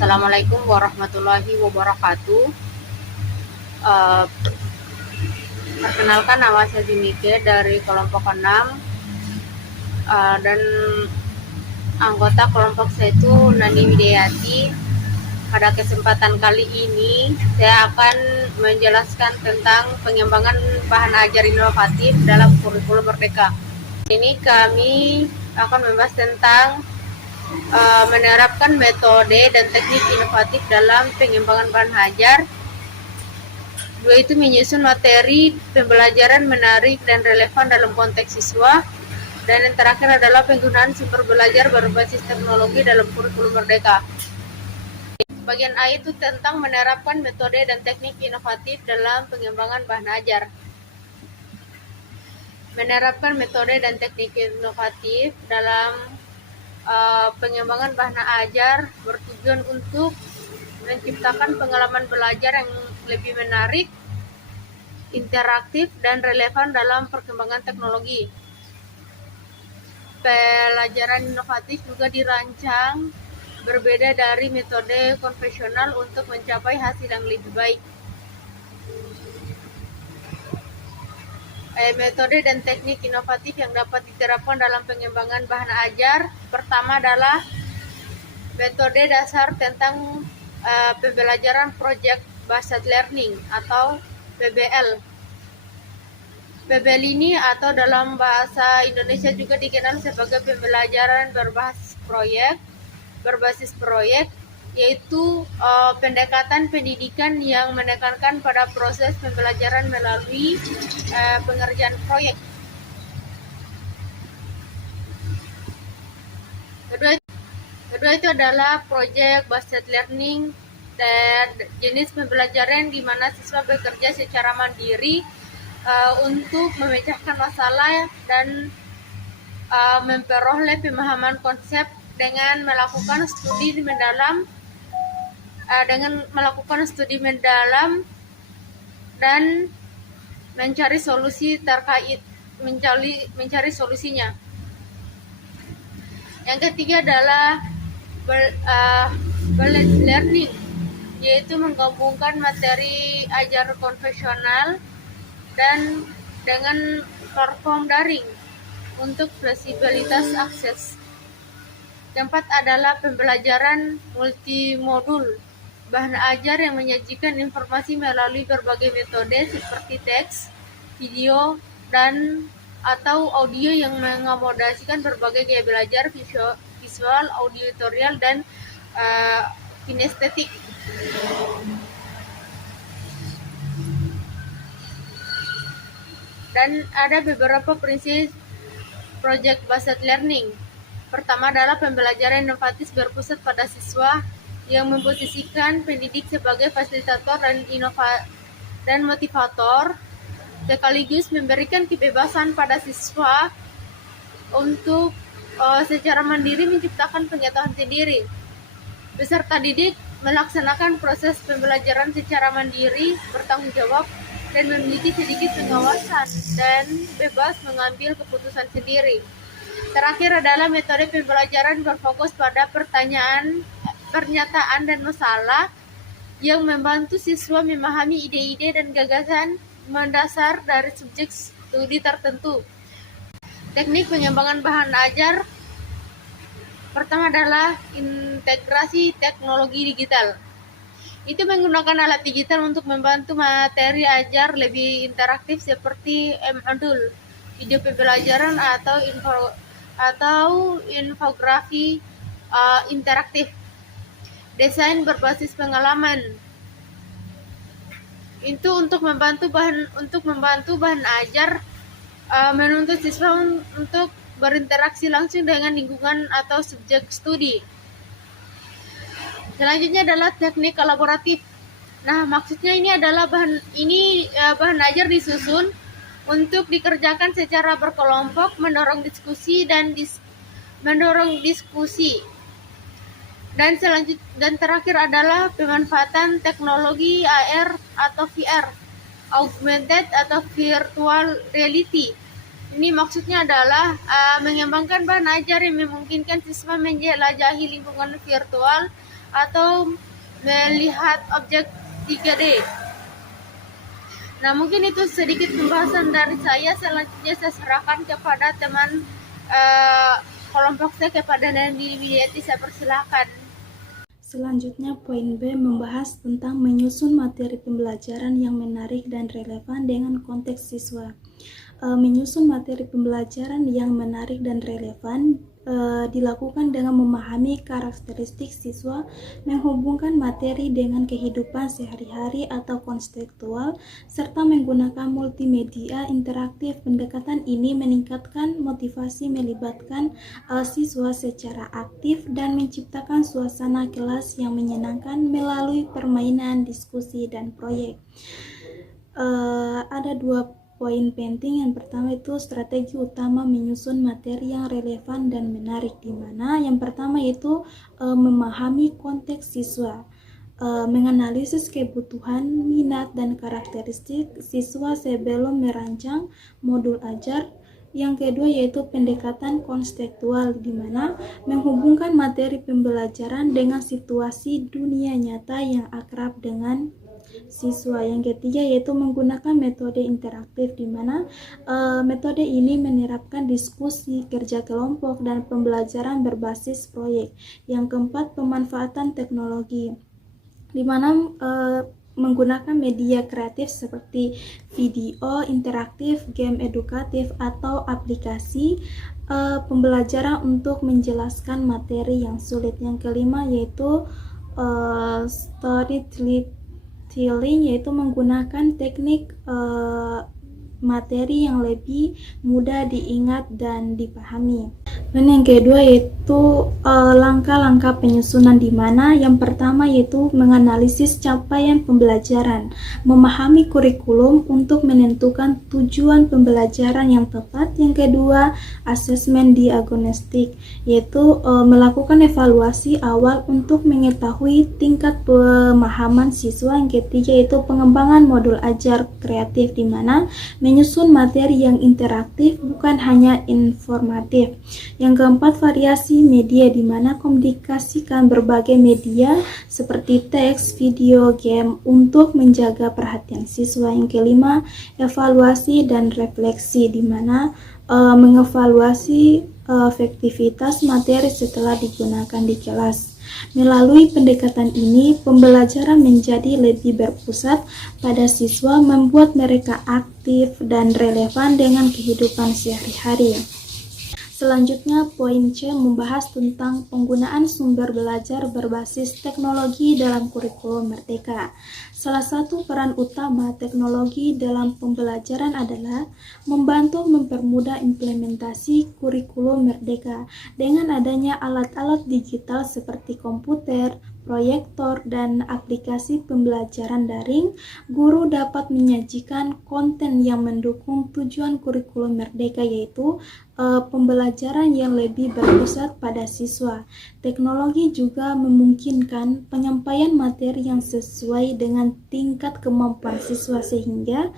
Assalamualaikum warahmatullahi wabarakatuh. Uh, Perkenalkan, nama saya Junike dari kelompok 6, dan anggota kelompok saya itu Nani Widayati. Pada kesempatan kali ini saya akan menjelaskan tentang pengembangan bahan ajar inovatif dalam kurikulum Merdeka. Ini kami akan membahas tentang menerapkan metode dan teknik inovatif dalam pengembangan bahan ajar. Dua itu menyusun materi pembelajaran menarik dan relevan dalam konteks siswa. Dan yang terakhir adalah penggunaan sumber belajar berbasis teknologi dalam kurikulum Merdeka. Bagian A itu tentang menerapkan metode dan teknik inovatif dalam pengembangan bahan ajar. Menerapkan metode dan teknik inovatif dalam pengembangan bahan ajar bertujuan untuk menciptakan pengalaman belajar yang lebih menarik, interaktif, dan relevan dalam perkembangan teknologi. Pelajaran inovatif juga dirancang berbeda dari metode konvensional untuk mencapai hasil yang lebih baik. Metode dan teknik inovatif yang dapat diterapkan dalam pengembangan bahan ajar. Pertama adalah metode dasar tentang pembelajaran Project Based Learning atau PBL. PBL ini atau dalam bahasa Indonesia juga dikenal sebagai pembelajaran berbasis proyek, yaitu pendekatan pendidikan yang menekankan pada proses pembelajaran melalui pengerjaan proyek. Kedua itu adalah Project Based Learning, dan jenis pembelajaran di mana siswa bekerja secara mandiri untuk memecahkan masalah dan memperoleh pemahaman konsep dengan melakukan studi mendalam dan mencari solusinya. Yang ketiga adalah blended learning, yaitu menggabungkan materi ajar konvensional dan dengan platform daring untuk fleksibilitas akses. Keempat adalah pembelajaran multimodul, bahan ajar yang menyajikan informasi melalui berbagai metode seperti teks, video, dan atau audio yang mengakomodasikan berbagai gaya belajar visual, auditorial, dan kinestetik. Dan ada beberapa prinsip Project Based Learning. Pertama adalah pembelajaran inovatif berpusat pada siswa yang memposisikan pendidik sebagai fasilitator dan motivator, sekaligus memberikan kebebasan pada siswa untuk secara mandiri menciptakan pengetahuan sendiri. Peserta didik melaksanakan proses pembelajaran secara mandiri, bertanggung jawab, dan memiliki sedikit pengawasan dan bebas mengambil keputusan sendiri. Terakhir adalah metode pembelajaran berfokus pada pernyataan dan masalah yang membantu siswa memahami ide-ide dan gagasan mendasar dari subjek studi tertentu. Teknik pengembangan bahan ajar pertama adalah integrasi teknologi digital. Itu menggunakan alat digital untuk membantu materi ajar lebih interaktif seperti modul, video pembelajaran atau infografi interaktif. Desain berbasis pengalaman. Itu untuk membantu bahan ajar menuntut siswa untuk berinteraksi langsung dengan lingkungan atau subjek studi. Selanjutnya adalah teknik kolaboratif. Nah, maksudnya ini adalah bahan ajar disusun untuk dikerjakan secara berkelompok, mendorong diskusi. Dan terakhir adalah pemanfaatan teknologi AR atau VR, augmented atau virtual reality. Ini maksudnya adalah mengembangkan bahan ajar yang memungkinkan siswa menjelajahi lingkungan virtual atau melihat objek 3D. Nah, mungkin itu sedikit pembahasan dari saya. Selanjutnya saya serahkan kepada teman kelompok saya, kepada Nandi Widiati. Saya persilakan. Selanjutnya, poin B membahas tentang menyusun materi pembelajaran yang menarik dan relevan dengan konteks siswa. Menyusun materi pembelajaran yang menarik dan relevan dilakukan dengan memahami karakteristik siswa, menghubungkan materi dengan kehidupan sehari-hari atau konseptual, serta menggunakan multimedia interaktif. Pendekatan ini meningkatkan motivasi, melibatkan siswa secara aktif, dan menciptakan suasana kelas yang menyenangkan melalui permainan, diskusi, dan proyek. Ada dua poin penting. Yang pertama itu strategi utama menyusun materi yang relevan dan menarik, di mana yang pertama itu memahami konteks siswa, menganalisis kebutuhan, minat, dan karakteristik siswa sebelum merancang modul ajar. Yang kedua yaitu pendekatan konseptual, di mana menghubungkan materi pembelajaran dengan situasi dunia nyata yang akrab dengan siswa. Yang ketiga yaitu menggunakan metode interaktif, di mana metode ini menerapkan diskusi, kerja kelompok, dan pembelajaran berbasis proyek. Yang keempat, pemanfaatan teknologi, di mana menggunakan media kreatif seperti video interaktif, game edukatif, atau aplikasi pembelajaran untuk menjelaskan materi yang sulit. Yang kelima yaitu storytelling, yaitu menggunakan teknik materi yang lebih mudah diingat dan dipahami. Dan yang kedua yaitu langkah-langkah penyusunan, di mana yang pertama yaitu menganalisis capaian pembelajaran, memahami kurikulum untuk menentukan tujuan pembelajaran yang tepat. Yang kedua, asesmen diagnostik, yaitu melakukan evaluasi awal untuk mengetahui tingkat pemahaman siswa. Yang ketiga yaitu pengembangan modul ajar kreatif, di mana menyusun materi yang interaktif bukan hanya informatif. Yang keempat, variasi media, di mana komunikasikan berbagai media seperti teks, video, game untuk menjaga perhatian siswa. Yang kelima, evaluasi dan refleksi, di mana mengevaluasi efektivitas materi setelah digunakan di kelas. Melalui pendekatan ini, pembelajaran menjadi lebih berpusat pada siswa, membuat mereka aktif dan relevan dengan kehidupan sehari-hari. Selanjutnya, poin C membahas tentang penggunaan sumber belajar berbasis teknologi dalam kurikulum Merdeka. Salah satu peran utama teknologi dalam pembelajaran adalah membantu mempermudah implementasi kurikulum Merdeka. Dengan adanya alat-alat digital seperti komputer, proyektor, dan aplikasi pembelajaran daring, guru dapat menyajikan konten yang mendukung tujuan kurikulum Merdeka, yaitu pembelajaran yang lebih berpusat pada siswa. Teknologi juga memungkinkan penyampaian materi yang sesuai dengan tingkat kemampuan siswa, sehingga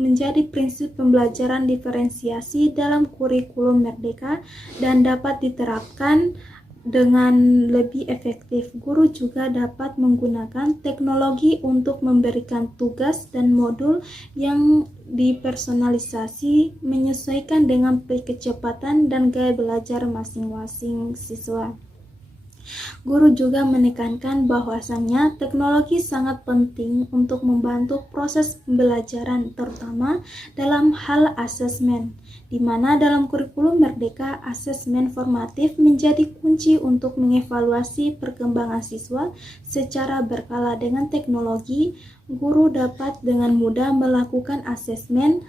menjadi prinsip pembelajaran diferensiasi dalam kurikulum Merdeka dan dapat diterapkan dengan lebih efektif. Guru juga dapat menggunakan teknologi untuk memberikan tugas dan modul yang dipersonalisasi menyesuaikan dengan kecepatan dan gaya belajar masing-masing siswa. Guru juga menekankan bahwasannya teknologi sangat penting untuk membantu proses pembelajaran, terutama dalam hal asesmen, di mana dalam kurikulum Merdeka, asesmen formatif menjadi kunci untuk mengevaluasi perkembangan siswa secara berkala. Dengan teknologi, guru dapat dengan mudah melakukan asesmen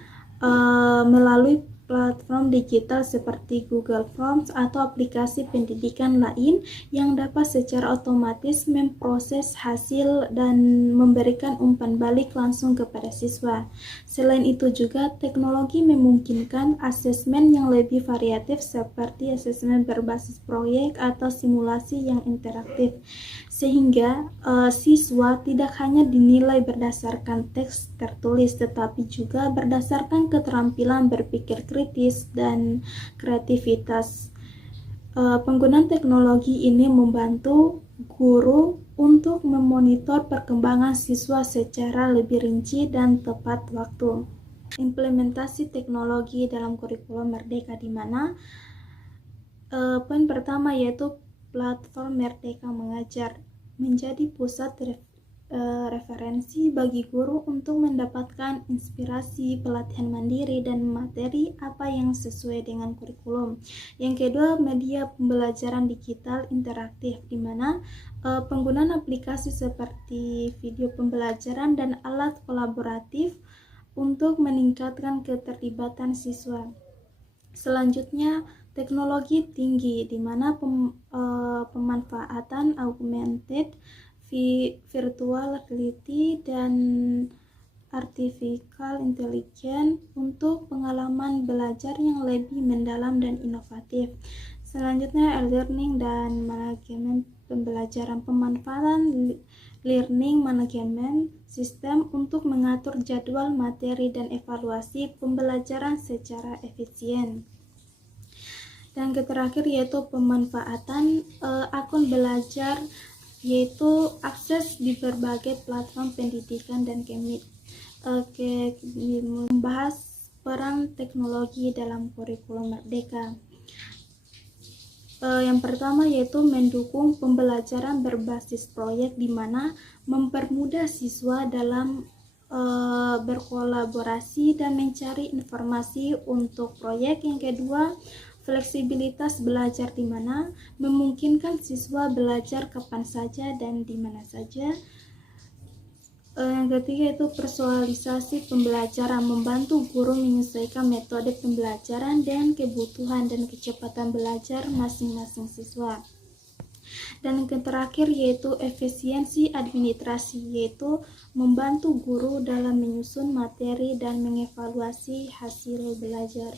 melalui platform digital seperti Google Forms atau aplikasi pendidikan lain yang dapat secara otomatis memproses hasil dan memberikan umpan balik langsung kepada siswa. Selain itu juga teknologi memungkinkan asesmen yang lebih variatif seperti asesmen berbasis proyek atau simulasi yang interaktif, sehingga siswa tidak hanya dinilai berdasarkan teks tertulis, tetapi juga berdasarkan keterampilan berpikir kritis dan kreativitas. Penggunaan teknologi ini membantu guru untuk memonitor perkembangan siswa secara lebih rinci dan tepat waktu. Implementasi teknologi dalam kurikulum Merdeka, di mana poin pertama yaitu platform Merdeka Mengajar menjadi pusat referensi bagi guru untuk mendapatkan inspirasi, pelatihan mandiri, dan materi apa yang sesuai dengan kurikulum. Yang kedua, media pembelajaran digital interaktif, di mana penggunaan aplikasi seperti video pembelajaran dan alat kolaboratif untuk meningkatkan keterlibatan siswa. Selanjutnya, teknologi tinggi, di mana pemanfaatan augmented virtual reality dan artificial intelligence untuk pengalaman belajar yang lebih mendalam dan inovatif. Selanjutnya, e-learning dan manajemen pembelajaran, pemanfaatan learning management system untuk mengatur jadwal materi dan evaluasi pembelajaran secara efisien. Dan terakhir yaitu pemanfaatan akun belajar, yaitu akses di berbagai platform pendidikan dan membahas peran teknologi dalam kurikulum Merdeka. Yang pertama yaitu mendukung pembelajaran berbasis proyek, di mana mempermudah siswa dalam berkolaborasi dan mencari informasi untuk proyek. Yang kedua, fleksibilitas belajar, di mana memungkinkan siswa belajar kapan saja dan di mana saja. Yang ketiga itu personalisasi pembelajaran, membantu guru menyesuaikan metode pembelajaran dan kebutuhan dan kecepatan belajar masing-masing siswa. Dan yang terakhir yaitu efisiensi administrasi, yaitu membantu guru dalam menyusun materi dan mengevaluasi hasil belajar.